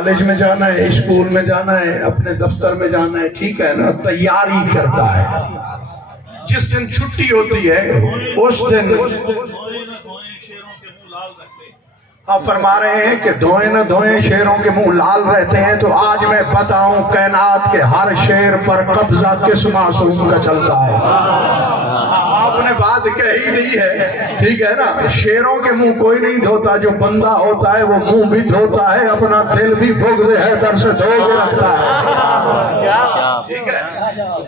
College میں جانا ہے، اسکول میں جانا ہے، اپنے دفتر میں جانا ہے، ٹھیک ہے نا، تیاری کرتا ہے۔ جس دن چھٹی ہوتی ہے اس دن آپ فرما رہے ہیں کہ دھوئیں نہ دھوئیں شیروں کے منہ لال رہتے ہیں، تو آج میں بتاؤں کائنات کے ہر شیر پر قبضہ کس معصوم کا چلتا ہے۔ آپ نے بات کہی دی ہے، ٹھیک ہے نا، شیروں کے منہ کوئی نہیں دھوتا، جو بندہ ہوتا ہے وہ منہ بھی دھوتا ہے، اپنا دل بھی بغض حیدر سے دھو کے رکھتا ہے، ٹھیک ہے۔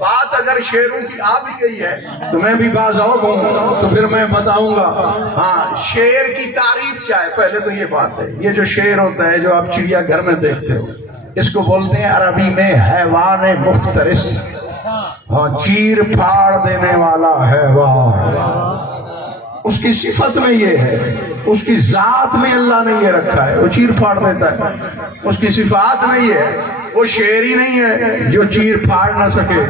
بات اگر شیروں کی آ بھی گئی ہے تو میں بھی باذوق ہوں، تو پھر میں بتاؤں گا ہاں شیر کی تعریف کیا ہے۔ پہلے تو یہ بات ہے، یہ جو شیر ہوتا ہے جو آپ چڑیا گھر میں دیکھتے ہو، اس کو بولتے ہیں عربی میں حیوان مفترس، ہاں چیر پھاڑ دینے والا حیوان۔ اس کی صفت میں یہ ہے، اس کی ذات میں اللہ نے یہ رکھا ہے، وہ چیر پھاڑ دیتا ہے۔ اس کی صفات میں یہ ہے، وہ شیر ہی نہیں ہے جو چیر پھاڑ نہ سکے۔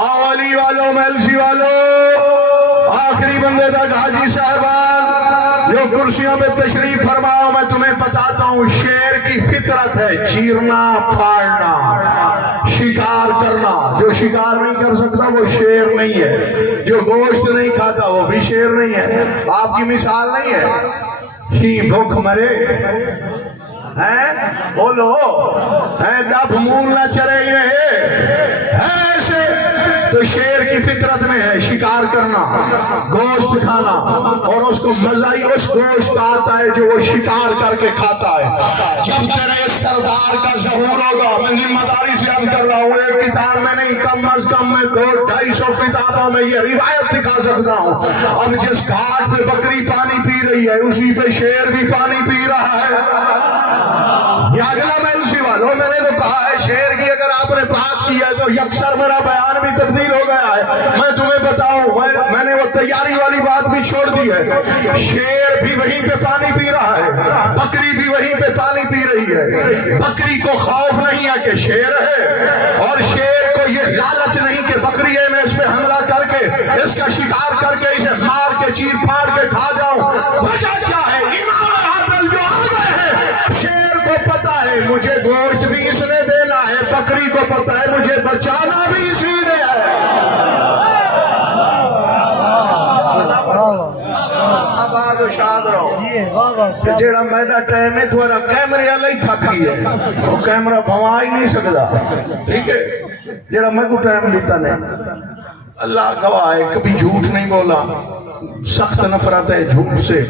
اولی والوں میلسی والوں، آخری بندے تک حاجی صاحبان جو کرسیوں پہ تشریف فرماؤ، میں تمہیں بتاتا ہوں شیر کی فطرت ہے چیرنا پھاڑنا، شکار کرنا۔ جو شکار نہیں کر سکتا وہ شیر نہیں ہے، جو گوشت نہیں کھاتا وہ بھی شیر نہیں ہے۔ آپ کی مثال نہیں ہے، شی بھوک مرے ہیں بولو ہیں دب مول نہ چرے یہ ایسے، تو شیر کی فطرت میں ہے شکار کرنا، گوشت کھانا، اور اس کو مزہ ہی اس گوشت کا آتا ہے جو وہ شکار کر کے کھاتا ہے۔ جب تیرے سردار کا ظہور ہوگا، میں ذمہ داری سے عرض کر رہا ہوں، ایک کتاب میں نہیں، کم از کم میں 200-250 کتابوں میں یہ روایت دکھا سکتا ہوں۔ اب جس گھاٹ پہ بکری پانی پی رہی ہے اسی پہ شیر بھی پانی پی رہا ہے۔ یہ اگلا میلسی والوں، میں نے تو کہا ہے شیر کی اگر آپ نے بات کی ہے تو یکسر میرا بیان بھی تبدیل ہو گیا ہے۔ میں تمہیں بتاؤں، میں نے وہ تیاری والی بات بھی چھوڑ دی ہے، شیر بھی وہیں پہ پانی پی رہا ہے، بکری بھی وہیں پہ پانی پی رہی ہے۔ بکری کو خوف نہیں ہے کہ شیر ہے، اور شیر کو یہ لالچ نہیں کہ بکری ہے میں اس پہ حملہ کر کے اس کا شکار کر کے اسے مار کے چیر پھاڑ کے کھا جاؤں۔ وجہ کیا ہے؟ ایمان عادل جو آ گئے ہیں، شیر کو پتا ہے مجھے گوشت بھی اس نے دینا ہے، بکری کو پتا ہے مجھے بچانا بھی اسی نے ہے۔ آباد و شاد رہو کہ جیڑا میڈا ٹائم ہے دوارا کیمرے علی تھکی ہے، وہ کیمرہ بھوا ہی نہیں سکتا، ٹھیک ہے۔ جیڑا میں کو ٹائم لیتا نہیں، اللہ گواہ ہے کبھی جھوٹ نہیں بولا، سخت نفرت ہے جھوٹ سے،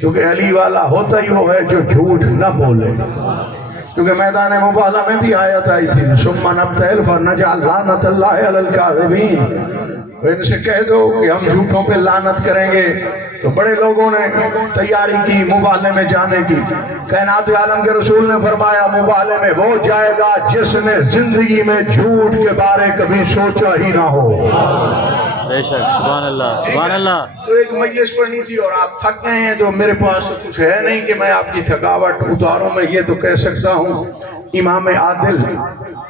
کیونکہ علی والا ہوتا ہی وہ ہے جو جھوٹ نہ بولے۔ کیونکہ میدان مباہلہ میں بھی آیت آئی تھی، ثم نبتہل فنجعل لعنت اللہ علی الکاذبین، ان سے کہہ دو کہ ہم جھوٹوں پہ لعنت کریں گے۔ تو بڑے لوگوں نے تیاری کی مباہلے میں جانے کی۔ کائنات عالم کے رسول نے فرمایا مباہلے میں وہ جائے گا جس نے زندگی میں جھوٹ کے بارے کبھی سوچا ہی نہ ہو۔ بے شک، سبحان اللہ سبحان اللہ۔ تو ایک مجلس پڑھنی تھی اور آپ تھک گئے ہیں، تو میرے پاس کچھ ہے نہیں کہ میں آپ کی تھکاوٹ اتاروں۔ میں یہ تو کہہ سکتا ہوں امام عادل،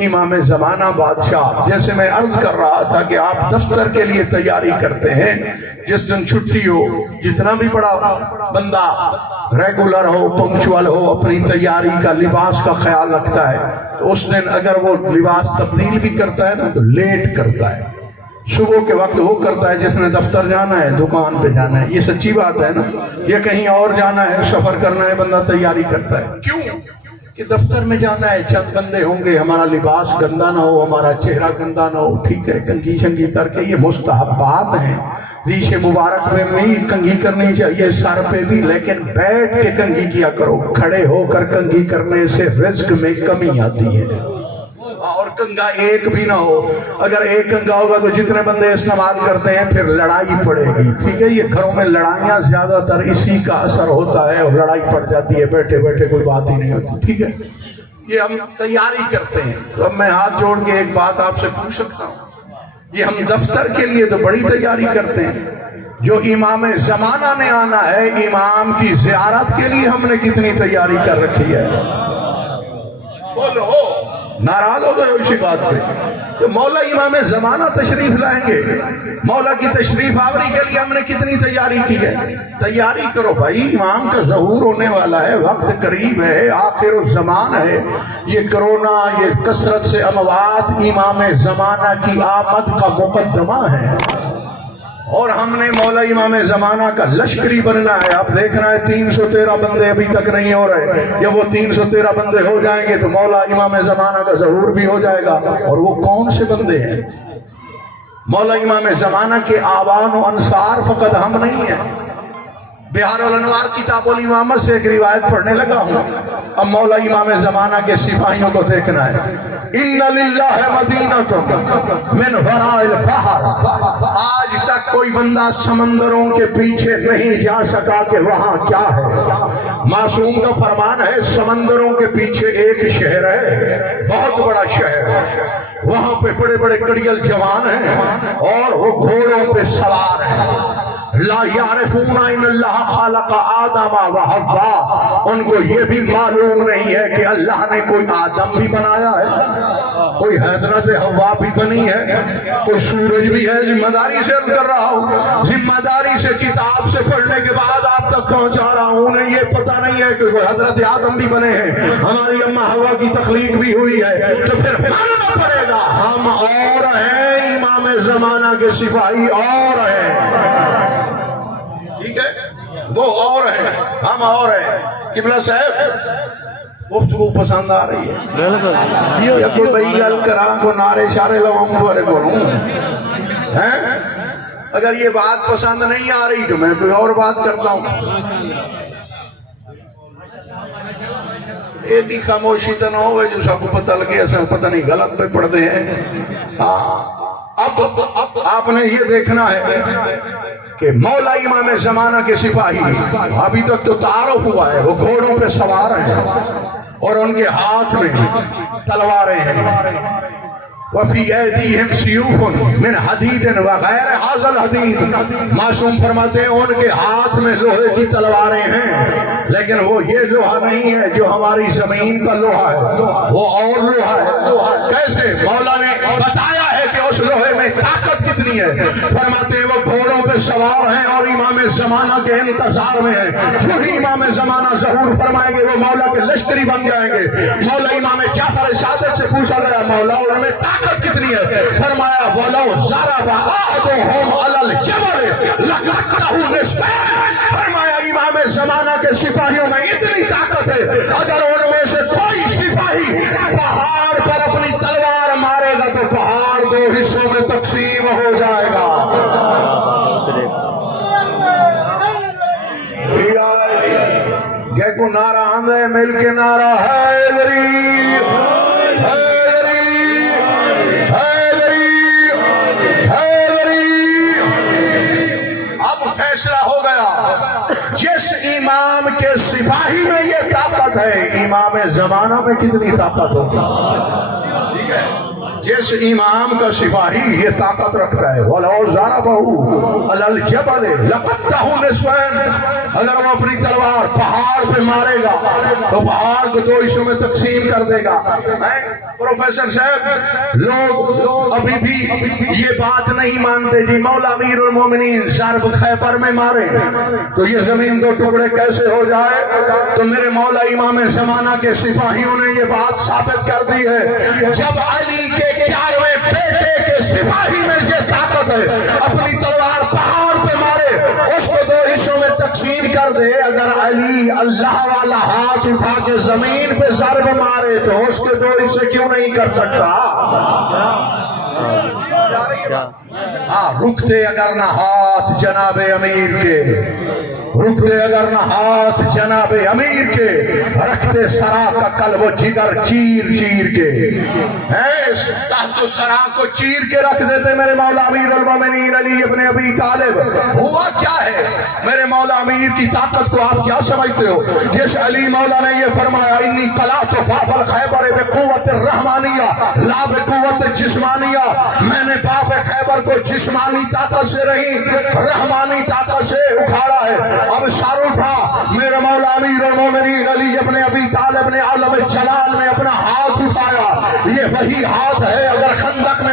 امام زمانہ بادشاہ، جیسے میں عرض کر رہا تھا کہ آپ دفتر کے لیے تیاری کرتے ہیں، جس دن چھٹی ہو، جتنا بھی بڑا بندہ ریگولر ہو، پنکچوال ہو، اپنی تیاری کا لباس کا خیال رکھتا ہے، تو اس دن اگر وہ لباس تبدیل بھی کرتا ہے نا تو لیٹ کرتا ہے۔ صبح کے وقت وہ کرتا ہے جس نے دفتر جانا ہے، دکان پہ جانا ہے، یہ سچی بات ہے نا، یہ کہیں اور جانا ہے، سفر کرنا ہے، بندہ تیاری کرتا ہے۔ کیوں کہ دفتر میں جانا ہے، چند بندے ہوں گے، ہمارا لباس گندا نہ ہو، ہمارا چہرہ گندا نہ ہو، ٹھیک ہے، کنگھی شنگھی کر کے، یہ مستحبات ہیں۔ ریش مبارک پہ بھی کنگھی کرنی چاہیے، سر پہ بھی، لیکن بیٹھ کے کنگھی کیا کرو، کھڑے ہو کر کنگھی کرنے سے رزق میں کمی آتی ہے، اور کنگا ایک بھی نہ ہو۔ اگر ایک کنگا ہوگا تو جتنے بندے استعمال کرتے ہیں پھر لڑائی پڑے گی، ٹھیک ہے۔ یہ گھروں میں لڑائیاں زیادہ تر اسی کا اثر ہوتا ہے، اور لڑائی پڑ جاتی ہے، بیٹھے بیٹھے کوئی بات ہی نہیں ہوتی، ٹھیک ہے۔ یہ ہم تیاری کرتے ہیں، تو اب میں ہاتھ جوڑ کے ایک بات آپ سے پوچھ سکتا ہوں، یہ ہم دفتر کے لیے تو بڑی تیاری کرتے ہیں، جو امام زمانہ نے آنا ہے، امام کی زیارت کے لیے ہم نے کتنی تیاری کر رکھی ہے؟ بولو، ناراض ہو گئے اسی بات پہ؟ تو مولا امام زمانہ تشریف لائیں گے. مولا کی تشریف آوری کے لیے ہم نے کتنی تیاری کی ہے. تیاری کرو بھائی, امام کا ظہور ہونے والا ہے, وقت قریب ہے, آخر الزمان ہے. یہ کرونا, یہ کثرت سے اموات امام زمانہ کی آمد کا مقدمہ ہے, اور ہم نے مولا امام زمانہ کا لشکری بننا ہے. آپ دیکھ رہے ہیں 313 بندے ابھی تک نہیں ہو رہے. جب وہ 313 بندے ہو جائیں گے تو مولا امام زمانہ کا ظہور بھی ہو جائے گا. اور وہ کون سے بندے ہیں؟ مولا امام زمانہ کے آوان و انصار فقط ہم نہیں ہیں. بہار الانوار کتاب الامامت سے ایک روایت پڑھنے لگا ہوں. اب مولا امام زمانہ کے سپاہیوں کو دیکھنا ہے. ان للہ مدینۃ من وراء البحر. آج تک کوئی بندہ سمندروں کے پیچھے نہیں جا سکا کہ وہاں کیا ہے. معصوم کا فرمان ہے, سمندروں کے پیچھے ایک شہر ہے, بہت بڑا شہر ہے. وہاں پہ بڑے بڑے کڑیل جوان ہیں اور وہ گھوڑوں پہ سوار ہیں. لا یعرفون ان اللہ خالق آدم و حوا. ان کو یہ بھی معلوم نہیں ہے کہ اللہ نے کوئی آدم بھی بنایا ہے, کوئی حضرت حوا بھی بنی ہے, کوئی سورج بھی ہے. ذمہ داری سے عرض کر رہا ہوں, ذمہ داری سے کتاب سے پڑھنے کے بعد آپ تک پہنچا رہا ہوں. انہیں یہ پتہ نہیں ہے کہ کوئی حضرت آدم بھی بنے ہیں, ہماری اماں حوا کی تخلیق بھی ہوئی ہے. تو پھر ماننا پڑے گا ہم اور ہیں, امام زمانہ کے سپاہی اور ہیں. ٹھیک ہے, وہ اور ہیں, ہم اور ہیں. قبلہ صاحب گفتگو پسند آ رہی ہے یا کوئی بھائی گل کرا کو نعرے شارے لگاؤں بارے بولوں ہیں؟ اگر یہ بات پسند نہیں آ رہی تو میں کوئی اور بات کرتا ہوں. ایڈی خاموشی تو نہ ہوئے جو سب کو پتہ لگے ایسا پتہ نہیں غلط پہ پڑھتے ہیں. اب آپ نے یہ دیکھنا ہے کہ مولا امام زمانہ کے سپاہی ابھی تک تو تعارف ہوا ہے, وہ گھوڑوں پہ سوار ہیں اور ان کے ہاتھ میں تلواریں ہیں. وفی ایدیہم سیوف من حدید وغیر ھذا الحدید. معصوم فرماتے ہیں ان کے ہاتھ میں لوہے کی تلواریں ہیں, لیکن وہ یہ لوہا نہیں ہے جو ہماری زمین کا لوہا ہے, وہ اور لوہا ہے. کیسے؟ مولا نے بتایا ہے کہ اس لوہے میں طاقت کتنی ہے. فرماتے ہیں وہ گھوڑوں پہ سوار ہیں اور امام زمانہ کے انتظار میں ہیں. جو ہی امام زمانہ ظہور فرمائیں گے وہ مولا کے لشکری بن جائیں گے. مولا امام جعفر صادق سے پوچھا گیا, مولا ان میں طاقت کتنی ہے؟ فرمایا وَلَوْ ضَرَبَ أَحَدُهُمْ عَلَى الْجَبَلِ لَقَطَّعُهُ نِصْفَيْنِ. فرمایا امام زمانہ کے سپاہیوں میں اتنی طاقت ہے, اگر ان میں سے کوئی سپاہی پہاڑ پر اپنی تلوار مارے گا تو پہاڑ 2 حصوں میں تقسیم ہو جائے گا. کو نعرہ آندھے مل کے نعرہ حیدری حیدری حیدری حیدری. اب فیصلہ ہو گیا, جس امام کے سپاہی میں یہ طاقت ہے, امام زمانہ میں کتنی طاقت ہوگی. ٹھیک ہے, جس امام کا سپاہی یہ طاقت رکھتا ہے وَلَوْ ضَرَبَهُ عَلَى الْجَبَلِ لَقَطَّعُهُ نِصْفَيْنِ. اگر وہ اپنی تلوار پہاڑ پہ مارے گا تو پہاڑ کو 2 حصوں میں تقسیم کر دے گا. پروفیسر صاحب لوگ ابھی بھی یہ بات نہیں مانتے جی مولا امیر المومنین ضرب خیبر میں مارے تو یہ زمین 2 ٹکڑے کیسے ہو جائے. تو میرے مولا امام زمانہ کے سپاہیوں نے یہ بات ثابت کر دی ہے. جب علی کے 11ویں بیٹے کے سپاہی میں یہ طاقت ہے, اپنی تلوار پہاڑ پہ مارے اس کو 2 حصوں میں تقسیم کر دے. اگر علی اللہ والا ہاتھ اٹھا کے زمین پہ ضرب مارے تو اس کے 2 حصے کیوں نہیں کر سکتا. رکتے اگر نہ ہاتھ جناب امیر کے, رکتے اگر نہ ہاتھ جناب امیر کے, رکھتے سرا کا قلب و جگر چیر چیر کے, تحت سرا کو چیر کے رکھ دیتے میرے مولا امیر المومنین علی ابن ابی طالب. ہوا کیا ہے میرے مولا امیر کی طاقت کو آپ کیا سمجھتے ہو. جس علی مولا نے یہ فرمایا انی قلعت باب الخیبر بقوت الرحمانیہ لا بقوت جسمانیہ, میں نے باب خیبر کو جسمانی طاقت سے رہی رحمانی طاقت سے اکھاڑا ہے. اب سر اٹھا میرے مولا امیر المومنین علی ابن ابی طالب نے عالم جلال میں اپنا ہاتھ اٹھایا. یہ وہی ہاتھ ہے اگر خندق میں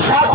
7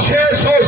600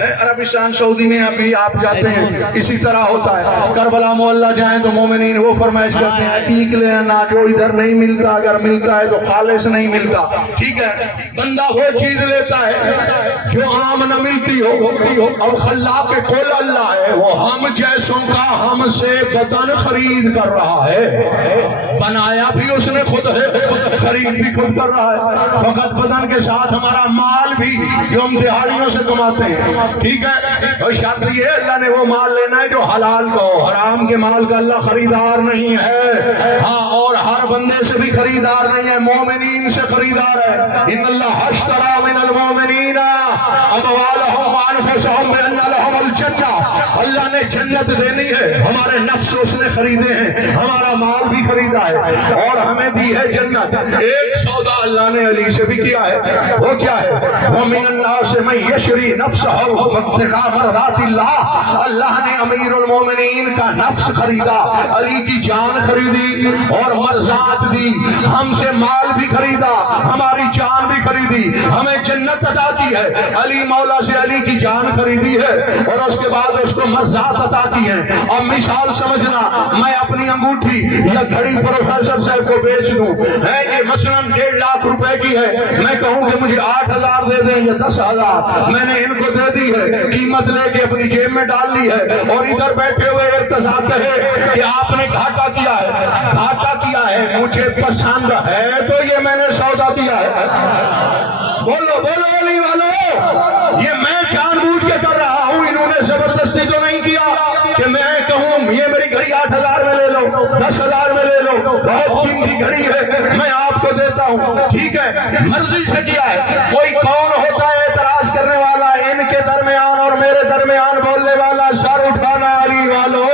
عربستان سعودی میں ابھی آپ جاتے ہیں اسی طرح ہوتا ہے. کربلا محلہ جائیں تو مومنین وہ فرمائش کرتے ہیں عقیق لے آنا جو ادھر نہیں ملتا, اگر ملتا ہے تو خالص نہیں ملتا. ٹھیک ہے, بندہ وہ چیز لیتا ہے جو عام نہ ملتی ہو. اور خلاق کے کل اللہ ہے, وہ ہم جیسوں کا ہم سے بدن خرید کر رہا ہے. بنایا بھی اس نے خود ہے, خرید بھی خود کر رہا ہے. فقط بدن کے ساتھ ہمارا مال بھی جو ہم دہاڑیوں سے کماتے ہیں. ٹھیک ہے, اور شرط یہ ہے اللہ نے وہ مال لینا ہے جو حلال کا ہو. حرام کے مال کا اللہ خریدار نہیں ہے. ہاں, اور ہر بندے سے بھی خریدار نہیں ہے, مومنین سے خریدار ہے. ان اللہ اشترى من المؤمنین اموالهم وانفسهم بان لهم الجنہ. اللہ نے جنت دینی ہے, ہمارے نفس اس نے خریدے ہیں, ہمارا مال بھی خریدا ہے اور ہمیں دی ہے جنت. ایک سودا اللہ نے علی سے بھی کیا ہے, وہ کیا ہے, ومن الناس من یشری نفسه ابتغاء مرضات اللہ. اللہ نے امیر المومنین کا نفس خریدا, علی کی جان خریدی اور مرضات دی. ہم سے مال بھی خریدا, ہماری جان بھی خریدی, ہمیں جنت عطا کی ہے. علی مولا سے علی کی جان خریدی ہے اور اس کے بعد اس کو مرضات عطا کی ہیں. اب مثال سمجھنا, میں اپنی انگوٹھی یا گھڑی پروفیسر صاحب کو بیچ دوں, ہے یہ مثلا 1.5 لاکھ روپے کی ہے, میں کہوں کہ مجھے 8,000 دے دیں یا 10,000, میں نے ان کو دے دی ہے, قیمت لے کے اپنی جیب میں ڈال لی ہے, اور ادھر بیٹھے ہوئے ارتضا کہے کہ آپ نے گھاٹا کیا ہے. گھاٹا کیا ہے, مجھے پسند ہے تو یہ میں نے سودا کیا ہے. بولو بولو علی والو, یہ میں جان بوجھ کے کر رہا ہوں, انہوں نے زبردستی تو نہیں کیا کہ میں کہوں یہ میری گھڑی 8,000 میں لے لو, 10,000 میں لے لو, بہت قیمتی گھڑی ہے میں آپ کو دیتا ہوں. ٹھیک ہے, مرضی سے کیا ہے. کوئی کون ہوتا ہے اعتراض کرنے والا ان کے درمیان اور میرے درمیان بولنے والا, سر اٹھانا علی والو.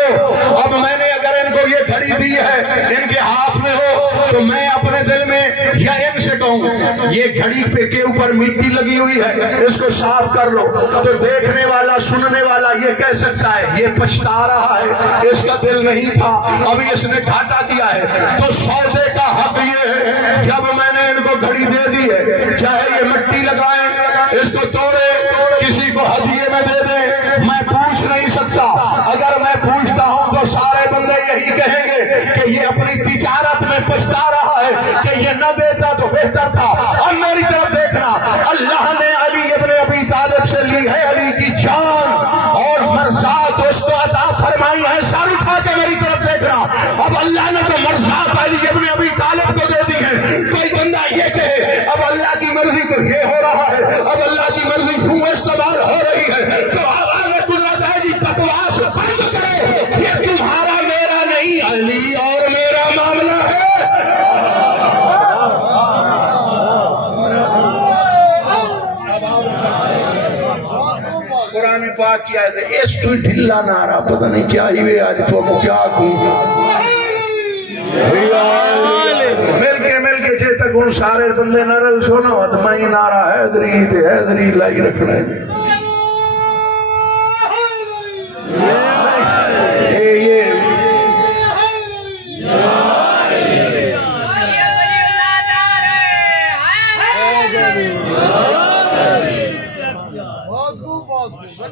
اب میں نے اگر ان کو یہ گھڑی دی ہے, ان کے ہاتھ میں ہو, تو میں اپنے دل میں یا ان سے کہوں یہ گھڑی پہ کے اوپر مٹی لگی ہوئی ہے, اس کو صاف کر لو, تو دیکھنے والا سننے والا یہ کہہ سکتا ہے یہ پچھتا رہا ہے, اس کا دل نہیں تھا, ابھی اس نے گھاٹا کیا ہے. تو سودے کا حق یہ ہے, جب میں نے ان کو گھڑی دے دی ہے, چاہے یہ مٹی لگائیں, اس کو توڑے, کسی کو ہدیے میں دے دیں, میں پوچھ نہیں سکتا. اگر میں پوچھتا ہوں تو سارے بندے یہی کہیں گے کہ یہ اپنی تجارت میں پچھتا رہا ہے کہ یہ نہ دیتا تو بہتر تھا. اور میری طرف دیکھنا, اللہ نے علی ابن ابی طالب سے لی ہے علی کی جان اور مرضات اس کو عطا فرمائی ہے. سر اٹھا کے میری طرف دیکھنا, اب اللہ نے تو مرضات علی ابن ابی طالب کو دے دی ہے. کوئی بندہ یہ کہے اب اللہ کی مرضی تو یہ ہو رہا ہے, اب اللہ کی مرضی کیوں استعمال ہو رہی ہے, تو اب آگے قدرت ہے جی بکواس بند کرو, یہ تمہارا میرا نہیں, علی اور میرا معاملہ ہے. قرآن پاک کی آیت ہے, اس تو ڈھلا نارا پتہ نہیں کیا ہی وے آج تو کیا کہوں. مل کے جے تک ان سارے بندے نرل سونا ہوا تو میں نارا حیدری لائی رکھنا ہے.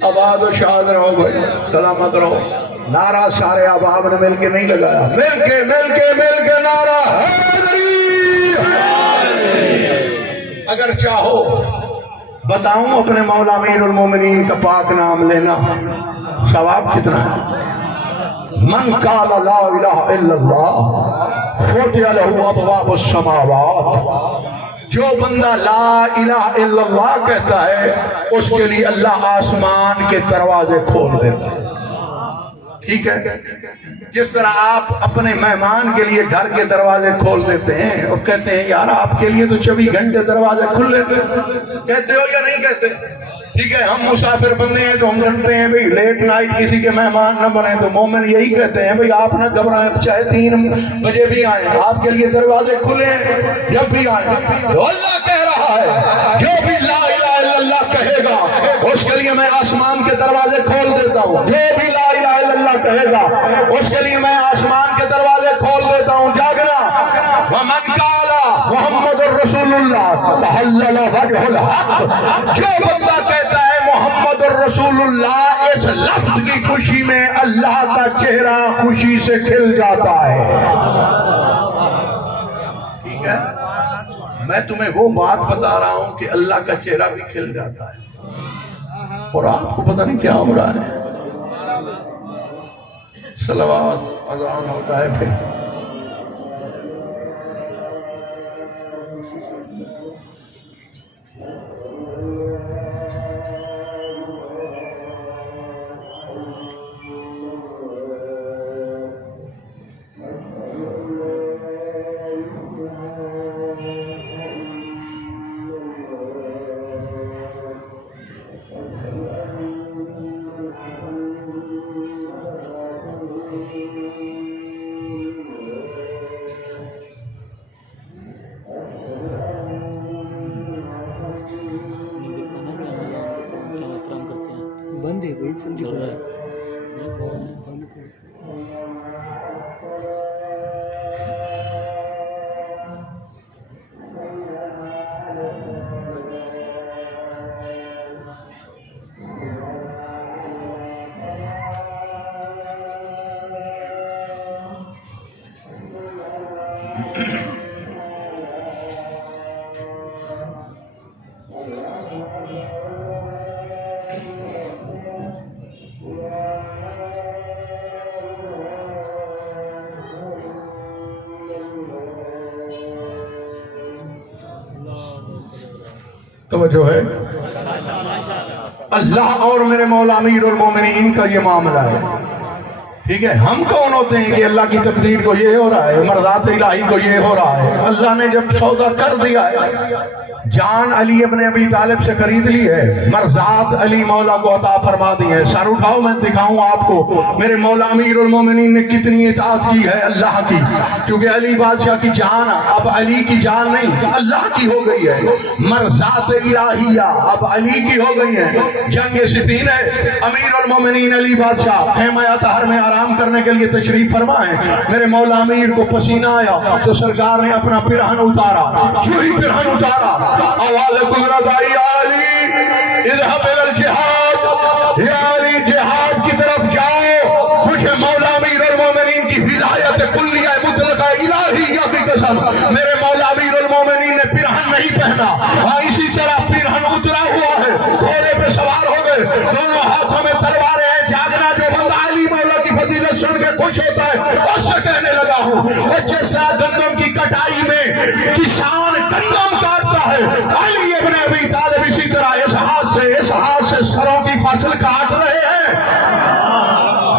آباد و شاد رہو بھائی, سلامت رہو. نعرہ سارے احباب نے مل کے نہیں لگایا, مل کے نعرہ حیدری. اگر چاہو بتاؤں اپنے مولا امیر المومنین کا پاک نام لینا ثواب کتنا ہے. من قال لا الہ الا اللہ فتح له ابواب السماوات. جو بندہ لا الہ الا اللہ کہتا ہے اس کے لیے اللہ آسمان کے دروازے کھول دیتا ہے. ٹھیک ہے, جس طرح آپ اپنے مہمان کے لیے گھر کے دروازے کھول دیتے ہیں اور کہتے ہیں یار آپ کے لیے تو 24 گھنٹے دروازے کھلے, کہتے ہو یا نہیں کہتے. ٹھیک ہے, ہم مسافر بندے ہیں تو ہم رکھتے ہیں بھئی لیٹ نائٹ کسی کے مہمان نہ بنے, تو مومن یہی کہتے ہیں بھئی آپ نہ گھبرائیں, چاہے 3 بجے بھی آئیں, آپ کے لیے دروازے کھلے ہیں جب بھی آئیں. تو اللہ کہہ رہا ہے جو بھی لا الہ الا اللہ کہے گا اس کے لیے میں آسمان کے دروازے کھول دیتا ہوں. جو بھی لا الہ الا اللہ کہے گا اس کے لیے میں آسمان کے دروازے کھول دیتا ہوں. جاگنا, ومن قال محمد الرسول اللہ تحلل وجہ الحق. جو بندہ کہتا ہے محمد الرسول اللہ اس لفظ کی خوشی میں اللہ کا چہرہ خوشی سے کھل جاتا ہے. ٹھیک ہے, میں تمہیں وہ بات بتا رہا ہوں کہ اللہ کا چہرہ بھی کھل جاتا ہے اور آپ کو پتہ نہیں کیا ہو رہا ہے. صلوات اذان ہوتا ہے پھر بند ہے بھائی, جلدی چل رہا ہے. بند کر. توجہ ہے. اللہ اور میرے مولا امیر المومنین کا یہ معاملہ ہے. ٹھیک ہے, ہم کون ہوتے ہیں کہ اللہ کی تقدیر کو یہ ہو رہا ہے, مرضات الہی کو یہ ہو رہا ہے. اللہ نے جب سودا کر دیا ہے, جان علی ابن ابی طالب سے خرید لی ہے, مرضات علی مولا کو عطا فرما دی ہے. سر اٹھاؤ میں دکھاؤں آپ کو میرے مولا امیر المومنین نے کتنی اطاعت کی ہے اللہ کی, کیونکہ علی بادشاہ کی جان اب علی کی جان نہیں اللہ کی ہو گئی ہے. مرضات الہیہ اب علی کی ہو گئی ہے. جنگ صفین ہے, امیر المومنین علی بادشاہ خیمہ اطہر میں آرام کرنے کے لیے تشریف فرما ہے. میرے مولا امیر کو پسینہ آیا تو سرکار نے اپنا پرہن اتارا. جو ہی پرہن اتارا آواز قدرت آئی, علی اذهب الى الجہاد, یا علی جہاد کی طرف جاؤ. مجھے مولا امیر المومنین کی ولایت کلیہ مطلقہ الہیہ کی قسم, میرے مولا امیر المومنین نے پرہن نہیں پہنا, اسی طرح پرہن اترا ہوا ہے, گھوڑے پہ سوار ہو گئے, دونوں ہاتھوں میں تلواریں ہیں. جاگنا جو بندہ علی مولا کی فضیلت سن کے خوش ہوتا ہے اس سے کہنے لگا ہوں, جس طرح گندم کی کٹائی میں کسان گندم کاٹتا ہے, علی ابن ابی طالب اسی طرح اس ہاتھ سے سروں کی فصل کاٹ رہے ہیں.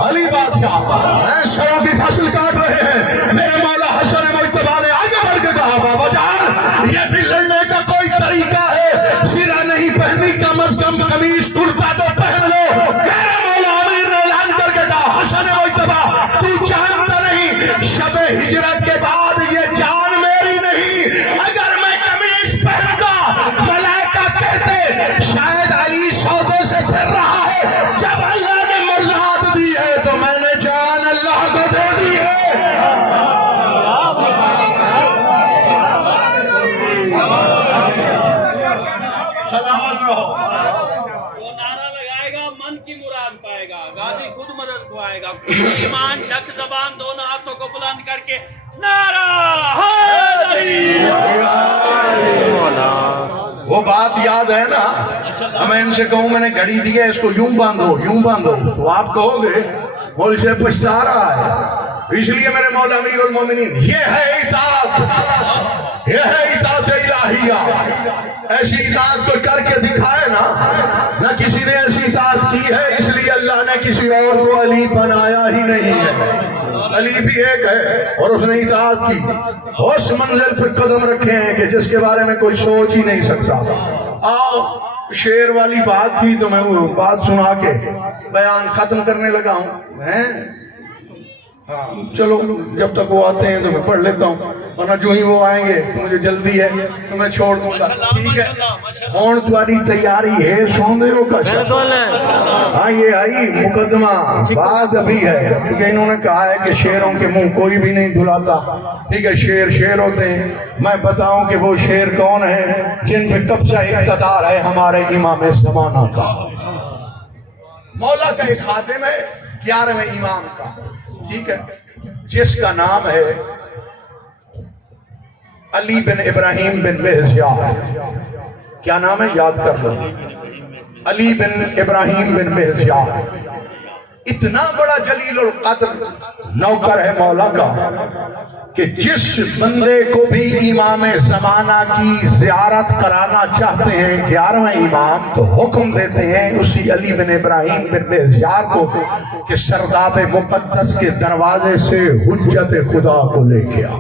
علی بادشاہ سروں کی فصل کاٹ رہے ہیں. میرے مولا حسن مجتبی نے آگے بڑھ کے کہا, بابا جان یہ بھی لڑنے کا کوئی طریقہ ہے, سرہ نہیں پہنی کم از کم قمیص کرتا تو پہن لو. میرے مولا امیر نے اعلان کر کے کہا, حسن مجتبی تو جانتا نہیں شب ہجرت کے بعد یہ جان میری نہیں, اگر میں قمیص پہنتا ملائکہ کہتے شاید علی سودے سے پھر رہا ہے. جب اللہ نے مرضات دی ہے تو میں نے جان اللہ کو دے دی ہے. سلامت رہو. جو نعرہ لگائے گا من کی مراد پائے گا, غازی خود مدد کو آئے گا. ایمان شک زبان دونوں ہاتھوں کو بلند کر کے نعرہ حیدری. وہ بات یاد ہے نا, میں ان سے کہوں میں نے گھڑی دی ہے اس کو یوں باندھو یوں باندھو, تو آپ کہو گے مجھ سے پچھتا رہا ہے. اس لیے میرے مولا امیر المومنین یہ ہے اطاعت, یہ ہے اطاعت الہیہ. ایسی اطاعت کوئی کر کے دکھائے نہ کسی نے ایسی اطاعت کی ہے, اس لیے اللہ نے کسی اور کو علی بنایا ہی نہیں ہے. علی بھی ایک ہے اور اس نے اطاعت کی, اس منزل پر قدم رکھے ہیں کہ جس کے بارے میں کوئی سوچ ہی نہیں سکتا. آؤ, شعر والی بات تھی تو میں وہ بات سنا کے بیان ختم کرنے لگا ہوں. چلو جب تک وہ آتے ہیں تو میں پڑھ لیتا ہوں, ورنہ جو ہی وہ آئیں گے تو مجھے جلدی ہے تو میں چھوڑ دوں گا. ٹھیک ہے, ہون تمہاری تیاری ہے سن دے کا بالکل ہے. ہاں یہ آئی مقدمہ بات ابھی ہے, کیونکہ انہوں نے کہا ہے کہ شعروں کے منہ کوئی بھی نہیں دھلاتا. ٹھیک ہے, شعر ہوتے ہیں. میں بتاؤں کہ وہ شعر کون ہے جن پہ قبضہ اقتدار ہے ہمارے امام زمانہ کا. مولا کا ایک خادم ہے 11ویں امام کا، ٹھیک ہے، جس کا نام ہے علی بن ابراہیم بن مہزیار۔ کیا نام ہے؟ یاد کر لو، علی بن ابراہیم بن مہزیار۔ اتنا بڑا جلیل القدر نوکر ہے مولا کا کہ جس بندے کو بھی امام زمانہ کی زیارت کرانا چاہتے ہیں 11واں امام، تو حکم دیتے ہیں اسی علی بن ابراہیم بن مہزیار کو کہ سرداب مقدس کے دروازے سے حجت خدا کو لے کے آ۔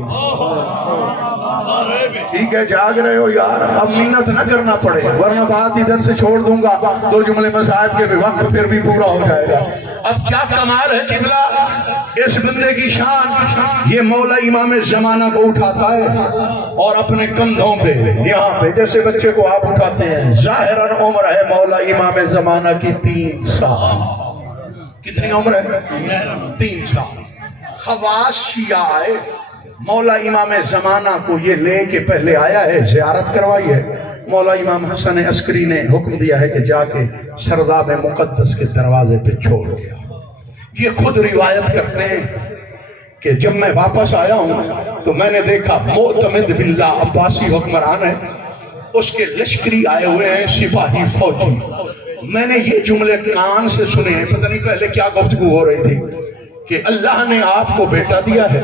ٹھیک ہے، جاگ رہے ہو یار، اب منت نہ کرنا پڑے، ورنہ بات ادھر سے چھوڑ دوں گا، 2 جملے مصاحب کے بھی وقت پھر بھی پورا ہو جائے گا۔ اب کیا کمال ہے قبلہ اس بندے کی شان، یہ مولا امام زمانہ کو اٹھاتا ہے اور اپنے کندھوں پہ، یہاں پہ جیسے بچے کو آپ اٹھاتے ہیں۔ ظاہراً عمر ہے مولا امام زمانہ کی 3 سال۔ کتنی عمر ہے؟ 3 سال۔ خواص شیعہ آئے، مولا امام زمانہ کو یہ لے کے پہلے آیا ہے، زیارت کروائی ہے۔ مولا امام حسن عسکری نے حکم دیا ہے کہ جا کے سرداب مقدس کے دروازے پہ چھوڑ گیا۔ یہ خود روایت کرتے ہیں کہ جب میں واپس آیا ہوں تو میں نے دیکھا معتمد باللہ عباسی حکمران ہے، اس کے لشکری آئے ہوئے ہیں، سپاہی فوجی۔ میں نے یہ جملے کان سے سنے ہیں، پتہ نہیں پہلے کیا گفتگو ہو رہی تھی، کہ اللہ نے آپ کو بیٹا دیا ہے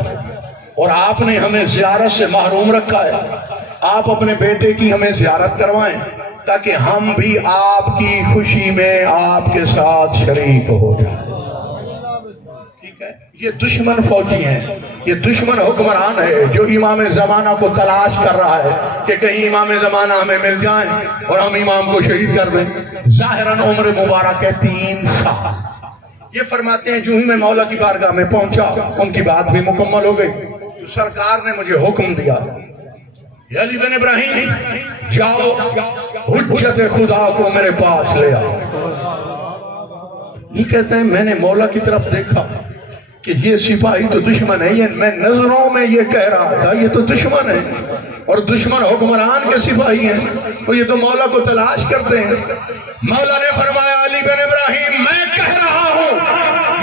اور آپ نے ہمیں زیارت سے محروم رکھا ہے، آپ اپنے بیٹے کی ہمیں زیارت کروائیں تاکہ ہم بھی آپ کی خوشی میں آپ کے ساتھ شریک ہو جائیں۔ ٹھیک ہے، یہ دشمن فوجی ہیں، یہ دشمن حکمران ہے جو امام زمانہ کو تلاش کر رہا ہے کہ کہیں امام زمانہ ہمیں مل جائیں اور ہم امام کو شہید کر دیں۔ ظاہراً عمر مبارک ہے 3 سال۔ یہ فرماتے ہیں جو ہی میں مولا کی بارگاہ میں پہنچا، ان کی بات بھی مکمل ہو گئی، تو سرکار نے مجھے حکم دیا، یا علی بن ابراہیم جاؤ حجت خدا کو میرے پاس لے آؤ۔ یہ کہتے ہیں میں نے مولا کی طرف دیکھا کہ یہ سپاہی تو دشمن ہے، یہ میں نظروں میں یہ کہہ رہا تھا یہ تو دشمن ہے، اور دشمن حکمران کے سپاہی ہیں، تو یہ تو مولا کو تلاش کرتے ہیں۔ مولا نے فرمایا علی بن ابراہیم میں کہہ رہا ہوں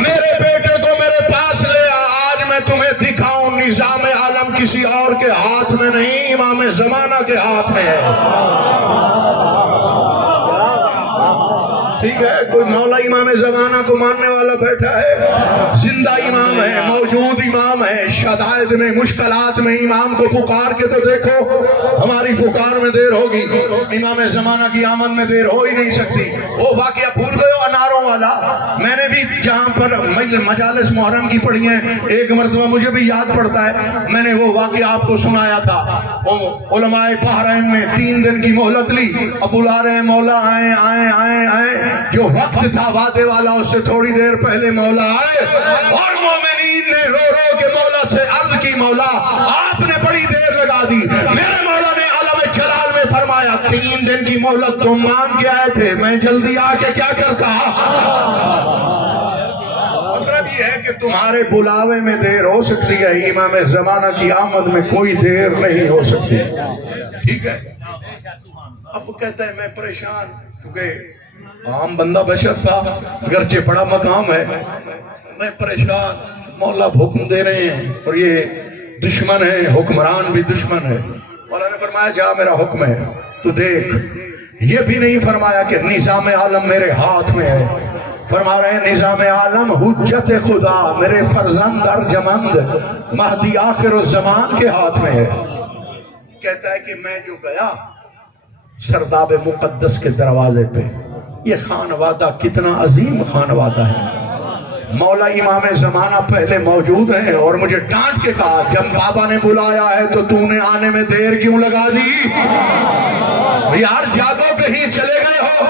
میرے بیٹے کو میرے پاس لے آ، آج میں تمہیں دکھاؤں نظام عالم کسی اور کے ہاتھ میں نہیں، امام زمانہ کے ہاتھ میں ہے۔ ٹھیک ہے، کوئی مولا امام زمانہ کو ماننے والا بیٹھا ہے، زندہ امام ہے، موجود امام ہے، شدائد میں مشکلات میں امام کو پکار کے تو دیکھو، ہماری پکار میں دیر ہوگی، امام زمانہ کی آمد میں دیر ہو ہی نہیں سکتی۔ وہ واقعہ بھول گئے ہو اناروں والا، میں نے بھی جہاں پر مجالس محرم کی پڑھی ہیں، ایک مرتبہ مجھے بھی یاد پڑتا ہے، میں نے وہ واقعہ آپ کو سنایا تھا۔ علماء بحرین نے 3 دن کی مہلت لی، اب بلا رہے ہیں مولا آئیں آئیں آئیں آئیں، جو وقت تھا وعدے والا اس سے تھوڑی دیر پہلے مولا آئے، اور مومنین نے رو رو کے مولا سے عرض کی مولا آپ نے بڑی دیر لگا دی۔ میرے مولا نے عالم جلال میں فرمایا 3 دن کی مہلت تم مانگ کے آئے تھے، میں جلدی آ کے کیا کرتا؟ مطلب یہ ہے کہ تمہارے بلاوے میں دیر ہو سکتی ہے، امام زمانہ کی آمد میں کوئی دیر نہیں ہو سکتی۔ ٹھیک ہے، اب کہتا ہے میں پریشان، کیونکہ عام بندہ بشر تھا، اگرچہ بڑا مقام ہے، میں پریشان، مولا حکم دے رہے ہیں اور یہ دشمن ہے، حکمران بھی دشمن ہے۔ مولا نے فرمایا جا میرا حکم ہے تو دیکھ، یہ بھی نہیں فرمایا کہ نظام عالم میرے ہاتھ میں ہے، فرما رہے ہیں نظام عالم حجت خدا میرے فرزند ارجمند مہدی آخر الزمان کے ہاتھ میں ہے۔ کہتا ہے کہ میں جو گیا سرداب مقدس کے دروازے پہ، یہ خانوادہ کتنا عظیم خانوادہ ہے، مولا امام زمانہ پہلے موجود ہیں، اور مجھے ڈانٹ کے کہا جب بابا نے بلایا ہے تو تو نے آنے میں دیر کیوں لگا دی؟ یار جاگو کہیں چلے گئے ہو،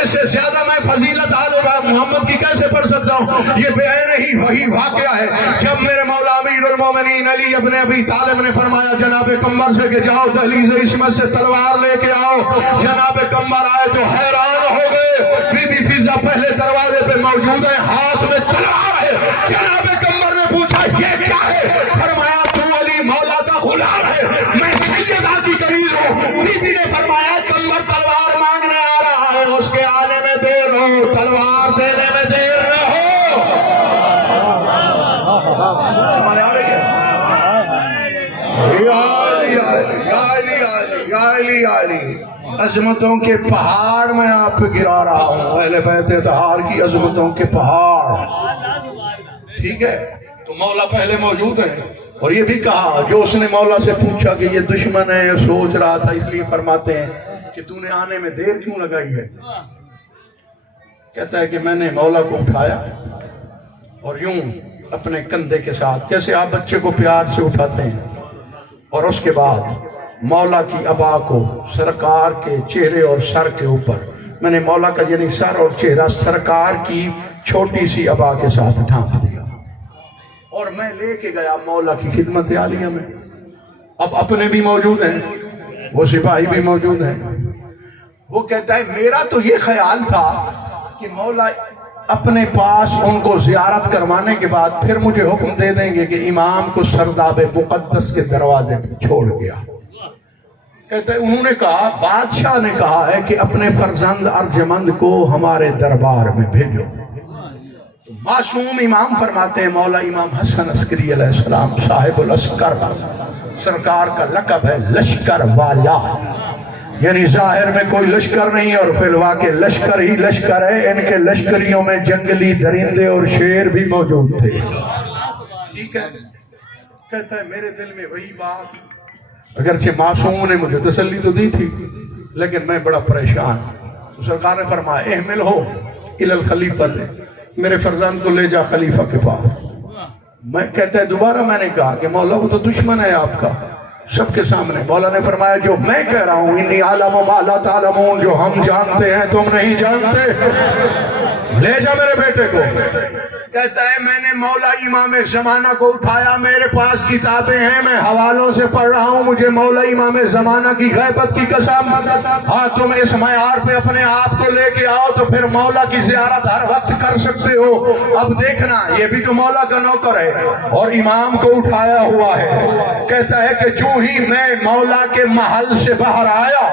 اس سے زیادہ میں فضیلت آل محمد کی کیسے پڑھ سکتا ہوں؟ یہ بے عین ہی وہی واقعہ ہے جب میرے مولا امیر المومنین علی ابن ابی طالب نے فرمایا جناب قمر سے کہ جاؤ دہلیز عصمت سے تلوار لے کے آؤ، جناب قمر آئے تو حیران ہو گئے، بی بی فضا پہلے دروازے پہ موجود ہے، ہاتھ میں تلوار ہے۔ جناب قمر نے پوچھا یہ کیا ہے؟ فرمایا تو علی مولا کا غلام ہے، میں سیدہ کی کنیز ہوں۔ بی بی نے فرمایا قمر تلوار مانگنے آ رہا ہے، اس کے آنے میں دیر ہو تلوار دینے میں دیر نہ ہو. سمجھ آ رہی ہے؟ یا علی عظمتوں کے پہاڑ میں آپ پہ گرا رہا ہوں، اہل بیت اطہار کی عظمتوں کے پہاڑ. ٹھیک ہے، تو مولا پہلے موجود ہے. اور یہ بھی کہا جو اس نے مولا سے پوچھا کہ یہ دشمن ہے، یہ سوچ رہا تھا، اس لیے فرماتے ہیں کہ تو نے آنے میں دیر کیوں لگائی ہے؟ کہتا ہے کہ میں نے مولا کو اٹھایا اور یوں اپنے کندھے کے ساتھ، جیسے آپ بچے کو پیار سے اٹھاتے ہیں، اور اس کے بعد مولا کی ابا کو سرکار کے چہرے اور سر کے اوپر میں نے مولا کا یعنی سر اور چہرہ سرکار کی چھوٹی سی ابا کے ساتھ ڈھانپ دیا اور میں لے کے گیا مولا کی خدمت عالیہ میں. اب اپنے بھی موجود ہیں، وہ سپاہی بھی موجود ہیں. وہ کہتا ہے میرا تو یہ خیال تھا کہ مولا اپنے پاس ان کو زیارت کروانے کے بعد پھر مجھے حکم دے دیں گے کہ امام کو سرداب مقدس کے دروازے پہ چھوڑ گیا. کہتے ہیں انہوں نے کہا بادشاہ نے کہا ہے کہ اپنے فرزند ارجمند کو ہمارے دربار میں بھیجو. معصوم امام فرماتے ہیں مولا امام حسن عسکری علیہ السلام صاحب العسکر، سرکار کا لقب ہے لشکر والا، یعنی ظاہر میں کوئی لشکر نہیں اور فی الواقع لشکر ہی لشکر ہے. ان کے لشکریوں میں جنگلی درندے اور شیر بھی موجود تھے. ٹھیک ہے، کہتا ہے میرے دل میں وہی بات، اگرچہ معصوم نے مجھے تسلی تو دی تھی لیکن میں بڑا پریشان. تو سرکار نے فرمایا احمل ہو الی الخلیفہ، میرے فرزند کو لے جا خلیفہ کے پاس. میں کہتا ہے دوبارہ میں نے کہا کہ مولا وہ تو دشمن ہے آپ کا سب کے سامنے. مولا نے فرمایا جو میں کہہ رہا ہوں انی عالم ما لا تعلمون، جو ہم جانتے ہیں تم نہیں جانتے، لے جا میرے بیٹے کو. کہتا ہے میں نے مولا امام زمانہ کو اٹھایا، میرے پاس کتابیں ہیں، میں حوالوں سے پڑھ رہا ہوں، مجھے مولا امام زمانہ کی غیبت کی قسم. ہاں تم اس معیار پہ اپنے آپ کو لے کے آؤ تو پھر مولا کی زیارت ہر وقت کر سکتے ہو. اب دیکھنا یہ بھی تو مولا کا نوکر ہے اور امام کو اٹھایا ہوا ہے. کہتا ہے کہ جو ہی میں مولا کے محل سے باہر آیا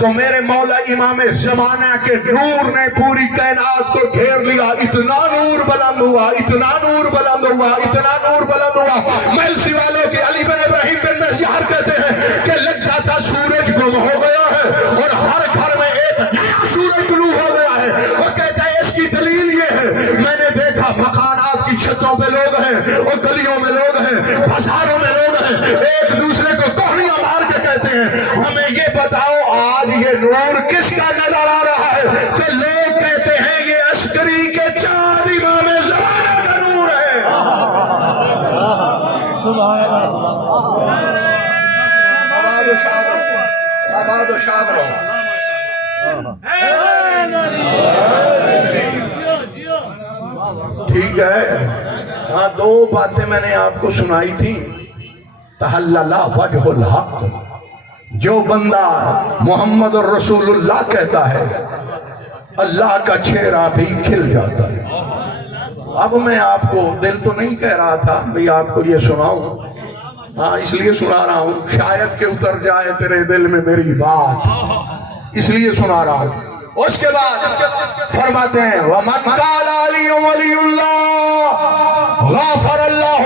تو میرے مولا امام زمانہ کے نور نے پوری کائنات کو گھیر لیا. اتنا نور بلند ہوا، اتنا نور بلند ہوا، اتنا نور بلند ہوا. ملسی والوں کے علی بن ابراہیم بن مہیار کہتے ہیں کہ لگتا تھا سورج گم ہو گیا ہے اور ہر گھر میں ایک نیا سورج طلوع ہو گیا ہے. وہ کہتا ہے اس کی دلیل یہ ہے میں نے دیکھا مکانات کی چھتوں پہ لوگ ہیں اور گلیوں میں لوگ ہیں، بازاروں میں لوگ ہیں، ایک دوسرے کو توہنیاں مار کے کہتے ہیں ہمیں یہ بتاؤ آج یہ نور کس کا نظر آ رہا ہے؟ تو لوگ کہتے ہیں یہ عسکری کے چار امام زمانہ کا نور ہے. آباد و شاد رہو. ٹھیک ہے، ہاں دو باتیں میں نے آپ کو سنائی تھی. تحلل وجہ الحق، جو بندہ محمد الرسول اللہ کہتا ہے اللہ کا چہرہ بھی کھل جاتا ہے. اب میں آپ کو دل تو نہیں کہہ رہا تھا بھئی آپ کو یہ سناؤں، ہاں اس لیے سنا رہا ہوں شاید کہ اتر جائے تیرے دل میں میری بات، اس لیے سنا رہا ہوں. اس کے بعد فرماتے ہیں وَمَنْ قَالَ عَلِيٌّ وَلِيُّ اللَّهِ غَافَرَ اللَّهُ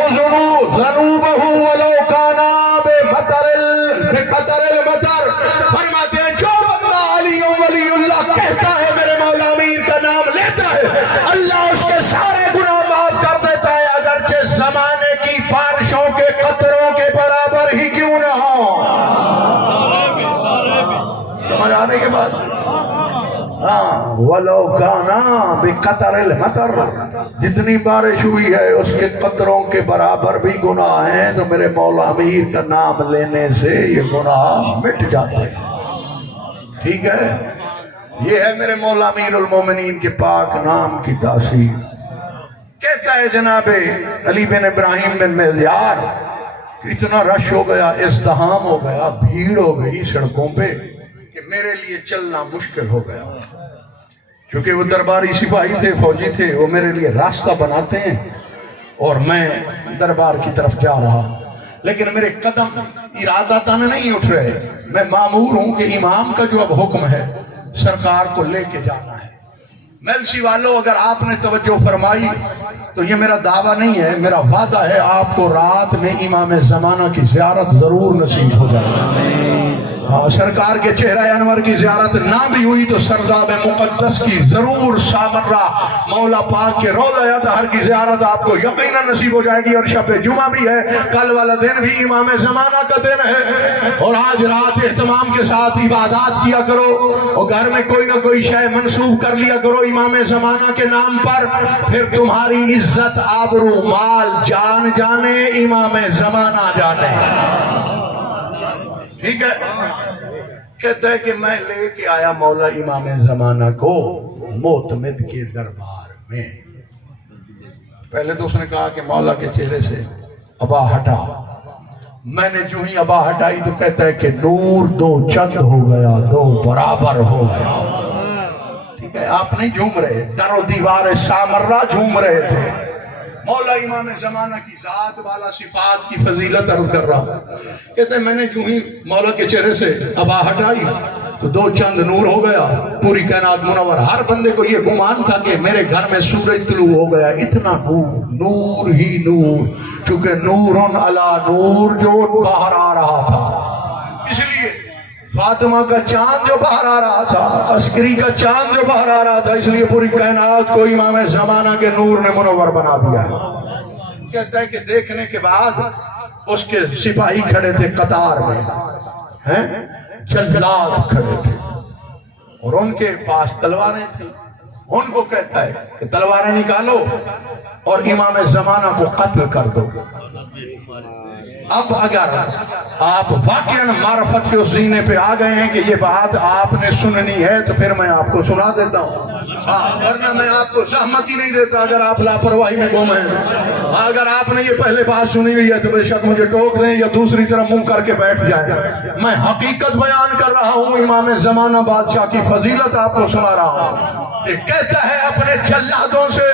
ذُنُوبَهُ وَلَوْ كَانَ بِقَدْرِ الْمَطَرِ. فرماتے ہیں جو بندہ علی ولی اللہ کہتا ہے میرے مولا امیر کا نام لیتا ہے اللہ اس کے سارے گناہ معاف کر دیتا ہے اگرچہ زمانے کی بارشوں کے قطروں کے برابر ہی کیوں نہ ہو. سمجھ آنے کے بعد ہاں وَلَوْ كَانَ بِقَدْرِ الْمَطَرِ، جتنی بارش ہوئی ہے اس کے قطروں کے برابر بھی گناہ ہیں تو میرے مولا امیر کا نام لینے سے یہ گناہ مٹ جاتے ہیں. ٹھیک ہے، یہ ہے میرے مولا امیر المومنین کے پاک نام کی تاثیر. کہتا ہے جناب علی بن ابراہیم بن مہیار اتنا رش ہو گیا، ازدحام ہو گیا، بھیڑ ہو گئی سڑکوں پہ کہ میرے لیے چلنا مشکل ہو گیا. چونکہ وہ درباری سپاہی تھے، فوجی تھے، وہ میرے لیے راستہ بناتے ہیں اور میں دربار کی طرف جا رہا لیکن میرے قدم ارادتاً نہیں اٹھ رہے. میں مامور ہوں کہ امام کا جو اب حکم ہے سرکار کو لے کے جانا ہے. میلسی والوں اگر آپ نے توجہ فرمائی تو یہ میرا دعویٰ نہیں ہے، میرا وعدہ ہے آپ کو رات میں امام زمانہ کی زیارت ضرور نصیب ہو جائے. ہاں، سرکار کے چہرہ انور کی زیارت نہ بھی ہوئی تو سرداب مقدس کی ضرور سامرہ مولا پاک کے روضہ اطہر کی زیارت آپ کو یقیناً نصیب ہو جائے گی. اور شب جمعہ بھی ہے، کل والا دن بھی امام زمانہ کا دن ہے. اور آج رات اہتمام کے ساتھ عبادات کیا کرو اور گھر میں کوئی نہ کوئی شے منسوب کر لیا کرو امام زمانہ کے نام پر. پھر تمہاری عزت آبرو مال جان جانے، امام زمانہ جانے. ٹھیک ہے؟ کہتا ہے کہ میں لے کے آیا مولا امام زمانہ کو معتمد کے دربار میں. پہلے تو اس نے کہا کہ مولا کے چہرے سے ابا ہٹا. میں نے جو ہی ابا ہٹائی تو کہتا ہے کہ نور دو چند ہو گیا، دو برابر ہو گیا. ٹھیک ہے؟ آپ نہیں جھوم رہے، در و دیوار سامرہ جھوم رہے تھے. مولا امام زمانہ کی ذات والا صفات کی فضیلت عرض کر رہا ہوں. کہتے ہیں میں نے جو ہی مولا کے چہرے سے ابا ہٹائی تو دو چند نور ہو گیا. پوری کائنات منور. ہر بندے کو یہ گمان تھا کہ میرے گھر میں سورج طلوع ہو گیا. اتنا نور، نور ہی نور، چونکہ نورن علی نور جو باہر آ رہا تھا. اس لیے فاطمہ کا چاند جو باہر آ رہا تھا، عسکری کا چاند جو باہر آ رہا تھا، اس لیے پوری کائنات کو امام زمانہ کے نور نے منور بنا دیا. کہتا ہے کہ دیکھنے کے بعد اس کے سپاہی کھڑے تھے قطار میں، جلاد کھڑے تھے اور ان کے پاس تلواریں تھیں. ان کو کہتا ہے کہ تلواریں نکالو اور امام زمانہ کو قتل کر دو. اب اگر آپ واقعاً معرفت کے اس زینے پہ آ گئے ہیں کہ یہ بات آپ نے سننی ہے تو پھر میں آپ کو سنا دیتا ہوں، ورنہ میں آپ کو زحمت ہی نہیں دیتا اگر آپ لاپرواہی میں گم ہیں. اگر آپ نے یہ پہلے بات سنی ہوئی ہے تو بے شک مجھے ٹوک دیں یا دوسری طرف منہ کر کے بیٹھ جائیں. میں حقیقت بیان کر رہا ہوں، امام زمانہ بادشاہ کی فضیلت آپ کو سنا رہا ہوں. یہ کہتا ہے اپنے جلادوں سے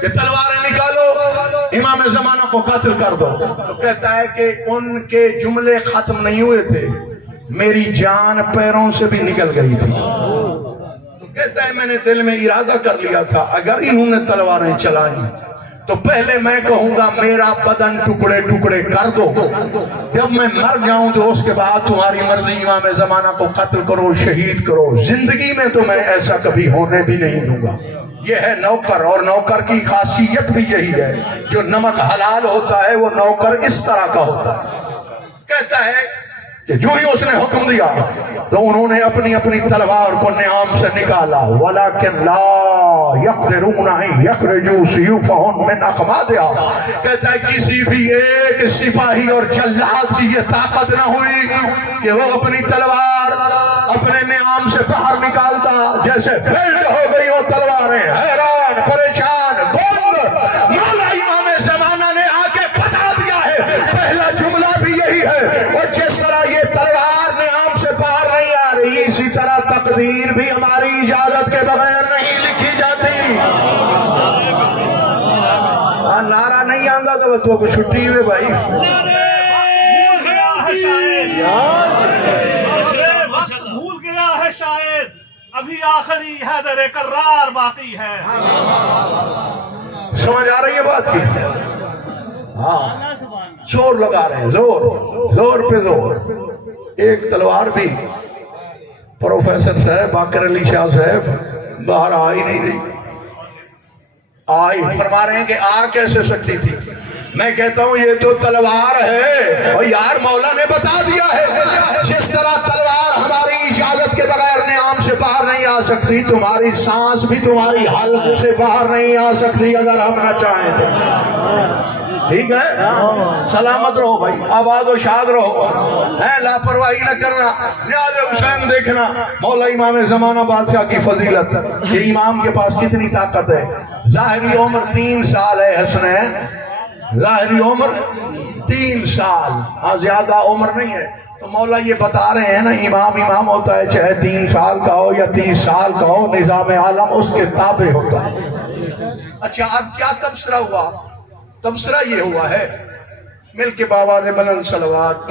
کہ تلواریں نکالو، امام زمانہ کو قتل کر دو. تو کہتا ہے کہ ان کے جملے ختم نہیں ہوئے تھے، میری جان پیروں سے بھی نکل گئی تھی. تو کہتا ہے میں نے دل میں ارادہ کر لیا تھا اگر انہوں نے تلواریں چلائیں تو پہلے میں کہوں گا میرا بدن ٹکڑے ٹکڑے کر دو، جب میں مر جاؤں تو اس کے بعد تمہاری مرضی، امام زمانہ کو قتل کرو، شہید کرو. زندگی میں تو میں ایسا کبھی ہونے بھی نہیں دوں گا. یہ ہے نوکر، اور نوکر کی خاصیت بھی یہی ہے، جو نمک حلال ہوتا ہے وہ نوکر اس طرح کا ہوتا ہے. کہتا ہے کہ جو ہی اس نے حکم دیا تو انہوں نے اپنی اپنی تلوار کو نیام سے نکالا. وَلَكِنْ لَا يَقْدِرُونَ أَن يَخْرِجُوا سُيُوفَهُمْ مِنْ أَقْمَادِهَا. کہتا ہے کسی بھی ایک سپاہی اور جلاد کی یہ طاقت نہ ہوئی کہ وہ اپنی تلوار اپنے نیام سے باہر نکالتا. جیسے بیلٹ ہو گئی ہو تلواریں، حیران پریشان گونگ. مولا امام زمانہ نے آ کے بتا دیا ہے، پہلا جملہ بھی یہی ہے. اور جس طرح یہ تلوار نیام سے باہر نہیں آ رہی، اسی طرح تقدیر بھی ہماری اجازت کے بغیر نہیں لکھی جاتی. نعرہ نہیں آنگا تو وہ چھٹی ہوئے بھائی. بھول گیا ہے شاید، ابھی آخری حیدر کرار باقی ہے. سمجھ آ رہی ہے بات کی؟ ہاں، زور لگا رہے ہیں، زور زور پہ زور. ایک تلوار بھی پروفیسر صاحب باقر علی شاہ صاحب باہر آ ہی نہیں رہی. آئی فرما رہے ہیں کہ آ کیسے سکتی تھی. میں کہتا ہوں یہ تو تلوار ہے، اور یار مولا نے بتا دیا ہے جس طرح تلوار ہماری اجازت کے بغیر نیام سے باہر نہیں آ سکتی، تمہاری سانس بھی تمہاری حلق سے باہر نہیں آ سکتی اگر ہم نہ چاہیں تو. ٹھیک ہے؟ سلامت رہو بھائی، آباد و شاد رہو، لاپرواہی نہ کرنا. نیاز حسین دیکھنا مولا امام زمانہ بادشاہ کی فضیلت، کہ امام کے پاس کتنی طاقت ہے. ظاہری عمر 3 سال ہے حسنین، ظاہری عمر 3 سال، ہاں زیادہ عمر نہیں ہے. تو مولا یہ بتا رہے ہیں نا، امام ہوتا ہے چاہے 3 سال کا ہو یا 30 سال کا ہو، نظام عالم اس کے تابع ہوتا ہے. اچھا اب کیا تبصرہ ہوا؟ تبصرہ یہ ہوا ہے، مل کے بابا نے بلند صلوات.